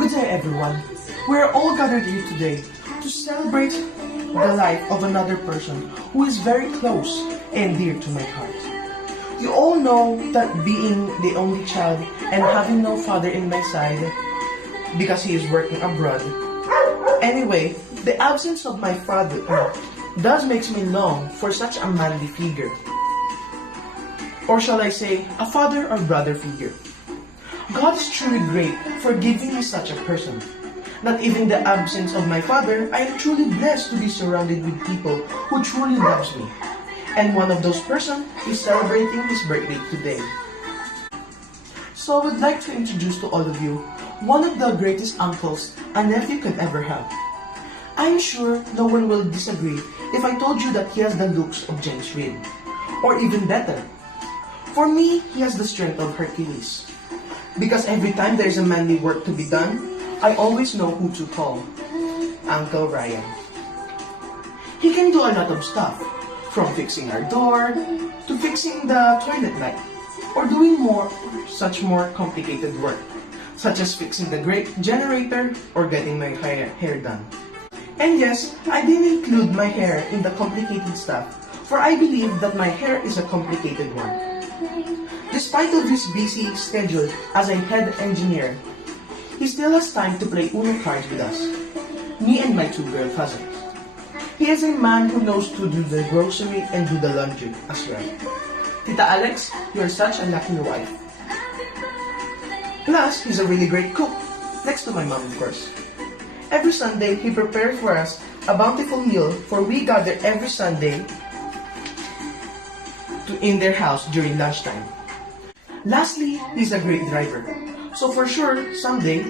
Good day, everyone. We're all gathered here today to celebrate the life of another person who is very close and dear to my heart. You all know that being the only child and having no father in my side because he is working abroad. Anyway, the absence of my father does makes me long for such a manly figure. Or shall I say, a father or brother figure. God is truly great for giving me such a person. Not even the absence of my father, I am truly blessed to be surrounded with people who truly loves me. And one of those persons is celebrating his birthday today. So I would like to introduce to all of you one of the greatest uncles a nephew could ever have. I am sure no one will disagree if I told you that he has the looks of James Reid. Or even better, for me, he has the strength of Hercules. Because every time there's a manly work to be done, I always know who to call. Uncle Ryan. He can do a lot of stuff, from fixing our door, to fixing the toilet light, or doing more complicated work, such as fixing the great generator or getting my hair done. And yes, I didn't include my hair in the complicated stuff, for I believe that my hair is a complicated one. Despite of his busy schedule as a head engineer, he still has time to play Uno cards with us, me and my two girl cousins. He is a man who knows to do the grocery and do the laundry as well. Tita Alex, you are such a lucky wife. Plus, he's a really great cook, next to my mom of course. Every Sunday, he prepares for us a bountiful meal for we gather every Sunday in their house during lunchtime. Lastly, he's a great driver. So for sure, someday,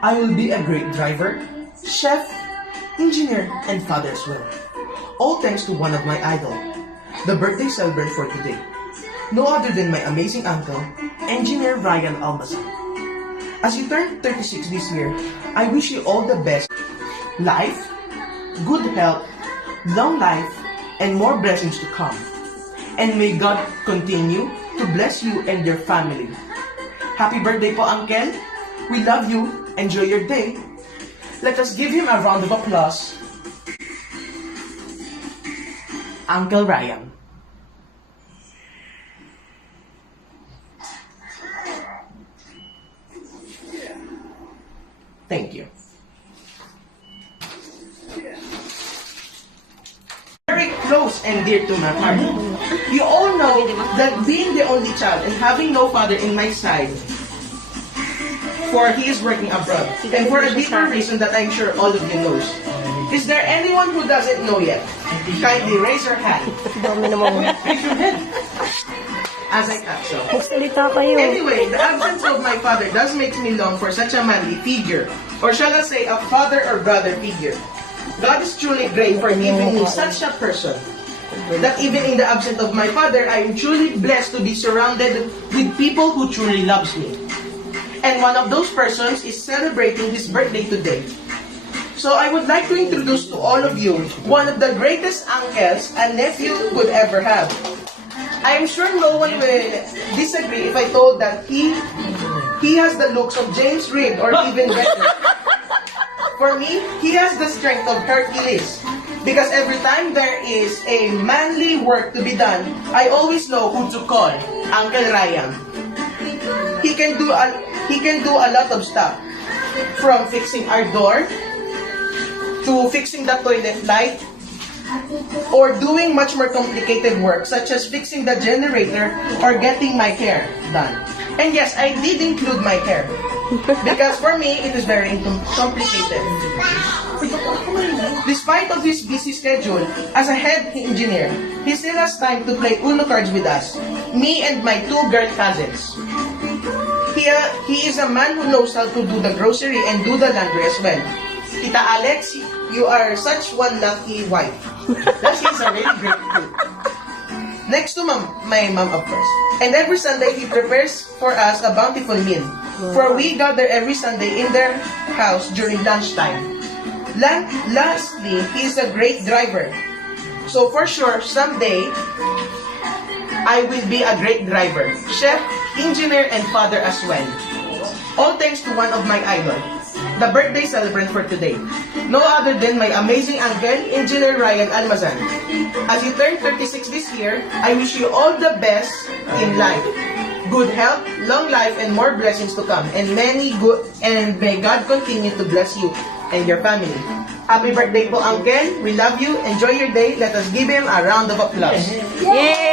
I will be a great driver, chef, engineer, and father as well. All thanks to one of my idols, the birthday celebrant for today. No other than my amazing uncle, Engineer Ryan Almazan. As you turn 36 this year, I wish you all the best. Life, good health, long life, and more blessings to come. And may God continue to bless you and your family. Happy birthday po, Uncle. We love you. Enjoy your day. Let us give him a round of applause. Uncle Ryan. Thank you. Very close and dear to my heart. You all know that being the only child and having no father in my side, for he is working abroad, and for a different reason that I'm sure all of you knows. Is there anyone who doesn't know yet? Kindly raise your hand. Raise your hand. As I thought so. Anyway, the absence of my father does make me long for such a manly figure, or shall I say a father or brother figure. God is truly great for giving me such a person, that even in the absence of my father, I am truly blessed to be surrounded with people who truly loves me. And one of those persons is celebrating his birthday today. So I would like to introduce to all of you one of the greatest uncles a nephew could ever have. I am sure no one will disagree if I told that he has the looks of James Reid or even better. For me, he has the strength of Hercules. Because every time there is a manly work to be done, I always know who to call. Uncle Ryan. He can do a lot of stuff. From fixing our door, to fixing the toilet light, or doing much more complicated work such as fixing the generator or getting my hair done. And yes, I did include my hair. Because for me, it is very complicated. Despite of his busy schedule, as a head engineer, he still has time to play Uno cards with us, me and my two girl cousins. He is a man who knows how to do the grocery and do the laundry as well. Tita Alex, you are such one lucky wife. She's a really great cook. Next to my mom, of course. And every Sunday, he prepares for us a bountiful meal. For we gather every Sunday in their house during lunchtime. Lastly, he is a great driver. So for sure, someday, I will be a great driver, chef, engineer, and father as well. All thanks to one of my idols. the birthday celebrant for today. No other than my amazing uncle, Engineer Ryan Almazan. As you turn 36 this year, I wish you all the best in life. Good health, long life, and more blessings to come. And may God continue to bless you and your family. Happy birthday po, Uncle. We love you. Enjoy your day. Let us give him a round of applause. Yay!